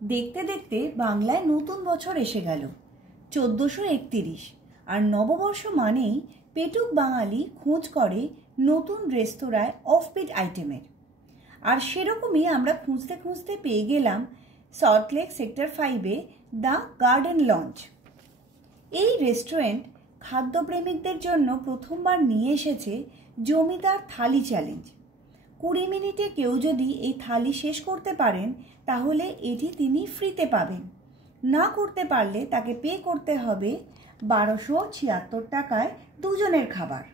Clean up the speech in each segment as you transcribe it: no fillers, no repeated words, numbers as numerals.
देखते देखते बांगलाয় নতুন বছর এসে গেল 1431 আর নববর্ষ মানেই পেটুক বাঙালি খোঁজ করে নতুন রেস্তোরাঁয় অফবিট আইটেমের। আর সেরকমই আমরা খুঁজতে খুঁজতে পেয়ে গেলাম সল্টলেক সেক্টর 5-এ দ্য গার্ডেন লঞ্চ। এই রেস্টুরেন্ট খাদ্যপ্রেমিকদের জন্য প্রথমবার নিয়ে এসেছে জমিদার থালি চ্যালেঞ্জ। 20 মিনিটে কেউ যদি এই থালি শেষ করতে পারেন তাহলে এটি তিনি ফ্রিতে পাবেন, না করতে পারলে তাকে পে করতে হবে 1276 টাকায় দুজনের খাবার।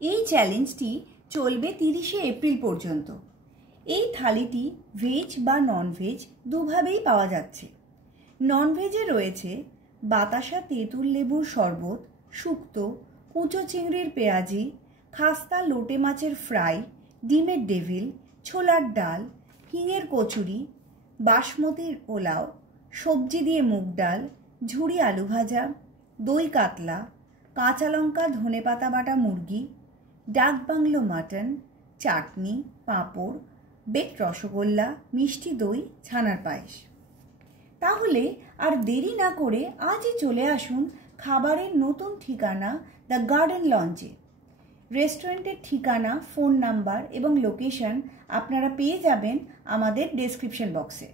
এই চ্যালেঞ্জটি চলবে 30শে এপ্রিল পর্যন্ত। এই থালিটি ভেজ বা ননভেজ দুভাবেই পাওয়া যাচ্ছে। ননভেজে রয়েছে বাতাসা তেঁতুল লেবুর শরবত, শুক্তো, কুচো চিংড়ির পেঁয়াজি, খাস্তা লোটে মাছের ফ্রাই, ডিমের ডেভিল, ছোলার ডাল, হিঙের কচুরি, বাসমতির পোলাও, সবজি দিয়ে মুগ ডাল, ঝুরি আলু ভাজা, দই কাতলা, কাঁচা লঙ্কা ধনেপাতা বাটা মুরগি, ডাক বাংলো মাটন, চাটনি, পাঁপড়, বেকড রসগোল্লা, মিষ্টি দই, ছানার পায়েস। তাহলে আর দেরি না করে আজই চলে আসুন খাবারের নতুন ঠিকানা দ্য গার্ডেন লঞ্চে। রেস্টুরেন্টের ঠিকানা, ফোন নাম্বার এবং লোকেশন আপনারা পেয়ে যাবেন আমাদের ডেসক্রিপশন বক্সে।